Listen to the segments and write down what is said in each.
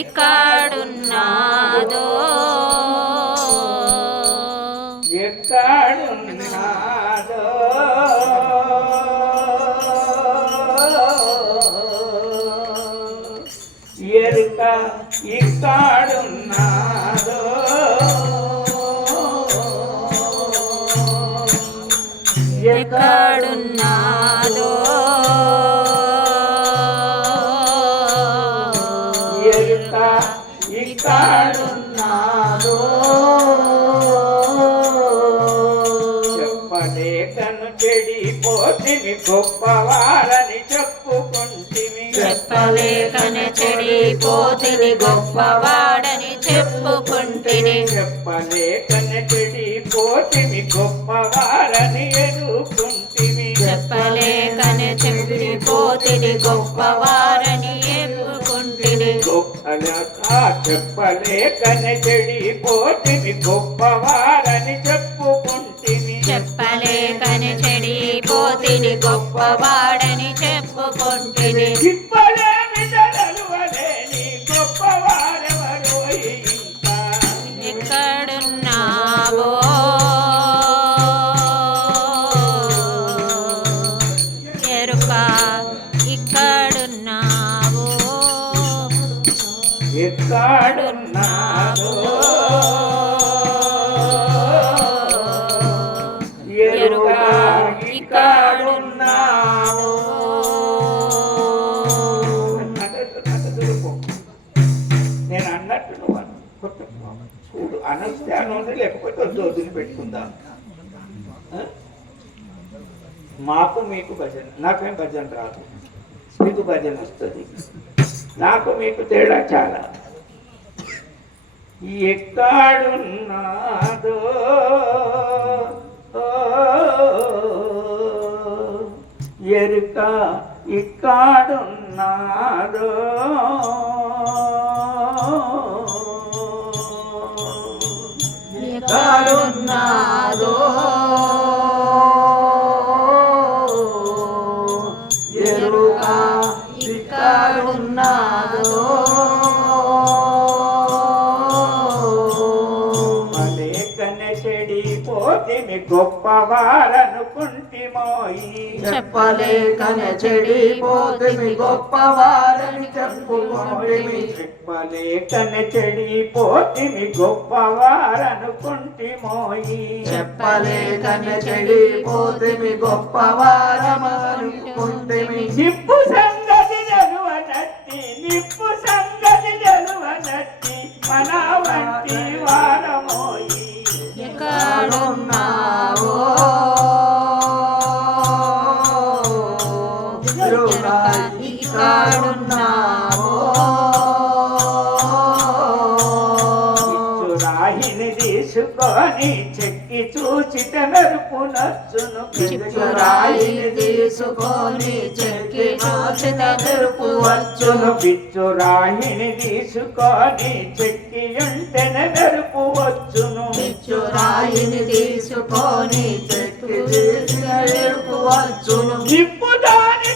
ఇక్కడున్నాదో ఎక్కడున్నాదో? ఎరుక ఇక్కడున్నాదో? ఎక్కడున్నాదో చెప్పలేకనే చెడిపోతిని గొప్పవాడని చెప్పుకుంటిని. చెప్పలేకను చెడిపోతివి గొప్పవారని ఎదుర్కొంటివి చెప్పలేకనే చెడిపోతిని గొప్పవారని ఎప్పుకుంటిని. గొప్పలక చెప్పలేకను చెడిపోతివి గొప్పవారని చెప్పుకుంటివి ఎక్కడున్నాదో ఎరుక ఇక్కడున్నావో నేను అన్నట్టు నువ్వు అను. కొట్టుకో. చూడు అనొస్తే అనుంది లేకపోతే వద్దు పెట్టుకుందాం మాకు మీకు భజన నాకేం భజన రాదు మీకు భజన వస్తుంది నాకు మీకు తేడా చాలా. ఎక్కడున్నాదో? ఎరుక ఇక్కడున్నాదో? చెడిపోతిమి గొప్పవారనుకుంటిమోయి. చెప్పలేకనే చెడిపోతిమి గొప్పవారని చెప్పుకుంటిమి. చెప్పలేకన చెడిపోతిమి గొప్పవారనుకుంటిమోయి. చెప్పలేకనే చెడిపోతిమి గొప్పవారమనుకుంటిమి. నిప్పు సంగతి నిప్పు చూచిత మెరుపు నచ్చును తీసుకొని చెక్కి చూచిన మెరుపు వచ్చును పిచ్చురాహిని తీసుకొని చెక్కి ఉంటెన మెరుపు వచ్చును తీసుకొని చెక్కి మెరుపు వచ్చును నిప్పు దాని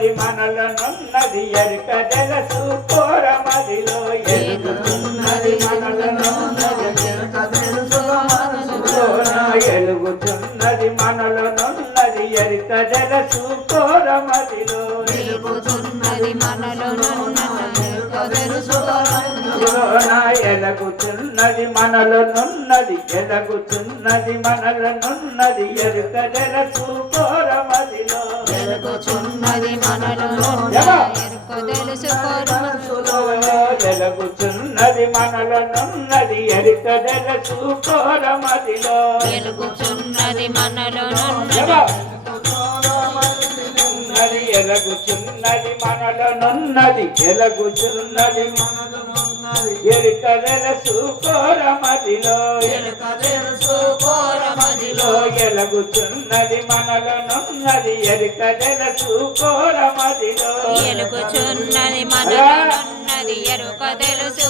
ఎరుగుతున్నది మనలనున్నది ఎరుక తెలుసు కోరమదిలో ఎరుగుతున్నది మనలనున్నది కోర ఎలుగుతున్నది మనలనున్నది ఎరుక తెలుసు కోరమదిలో ఎలుగుతున్నది మనలో ఎలగుచున్నది మనలోనున్నది ఎలగుచున్నది మనలోనున్నది ఎరుక తెలుసు కోరమదిలో ఎలుగుచున్నది మనలో ఎరుక మనలోనున్నది తెలుసు కోరమదిలో ఎలుగుచున్నది మనలో ఉన్నది ఎలగుచున్నది మనలోనున్నది ఎలగుచున్నది ఎరుక తెలుసు కోరమదిలో తెలుసుకోరమదిలో ఎలగుచున్నది మనలోనున్నది ఎరుక తెలుసు కోరమదిలో ఎలుగుచున్నది మనలోనున్నది ఎరుక తెలుసుకోరమనిదో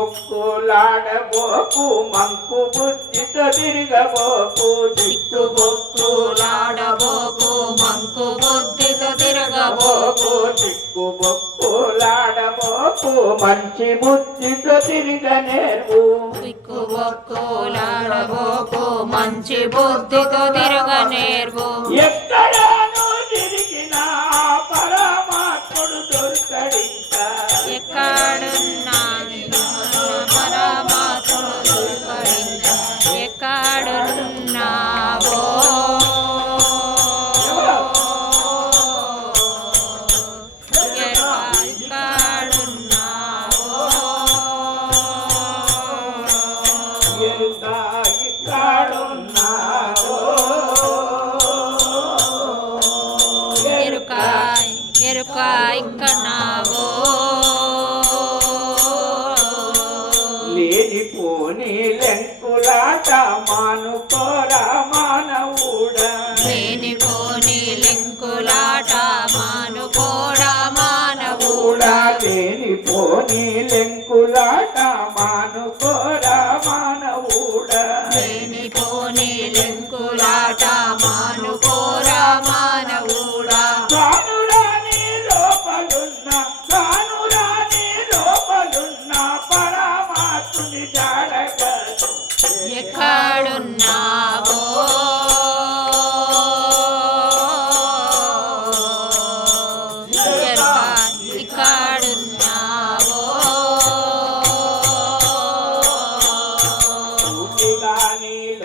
చిక్కు బొక్కులాడబోకు మంకు బుద్ధితో తిరగబోకు చిక్కు బొక్కులాడబోకు మంకు బుద్ధితో తిరగబోకు బొక్కులాడబోకు చిక్కు బొక్కులాడబోకు మంచి బుద్ధితో తిరగనేర్వు. సిక్కు బొక్కులాడబోకు మంచి బుద్ధితో తిరగనేర్వు. ఎక్కడాను తిరిగినా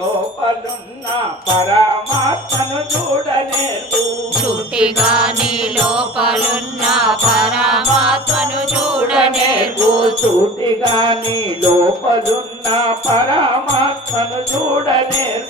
లోపలున్న పరమాత్మను చూడనేరు చుట్టిగా నీ లోపలున్న పరమాత్మను చూడనేర్వు చూటిగాని లోపలున్న పరమాత్మను చూడనేరు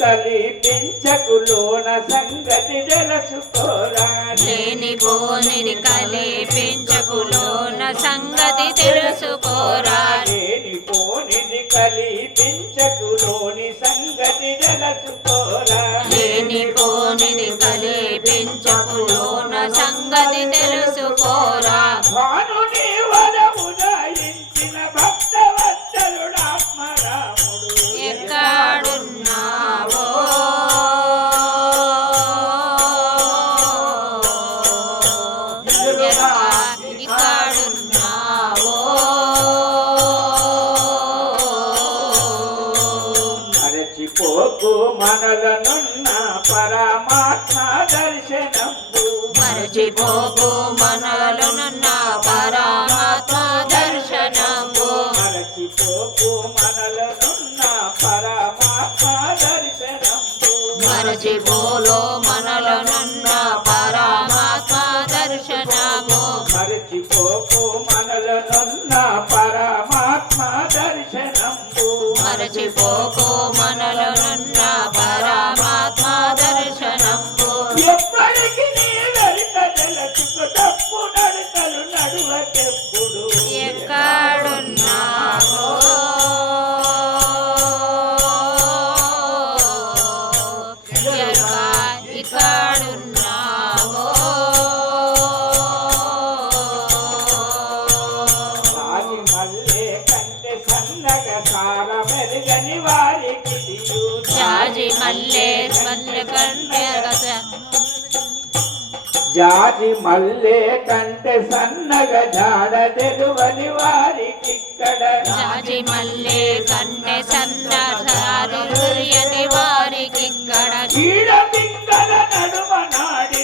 లేనిపోనిది కల్పించకులోన సంగతి తెలుసుకోరా? లేనిపోనిది కలిపించకులోన సంగతి తెలుసుకోరా? లేనిపోనిది కల్పించకులోని మనలనున్న పరమాత్మ దర్శనంబు మరచిపోకు మనలునున్న పరమాత్మ దర్శనము. మరచిపోకు మనలనున్న పరమాత్మ దర్శనంబు మరచిపోలో మనలునున్న పరమాత్మ దర్శనము. మరచిపోకు మనలనున్న పరమాత్మ దర్శనంబు మరచిపోకు జాజి మల్లె మల్లె కంటే జాతి మల్లె కంటే సన్నగ జాడ తెరువని వారికి జాజి మల్లె కంటే సన్న సారియని వారికి ఇక్కడ చీడ పింగళ నడుమ నాడిలో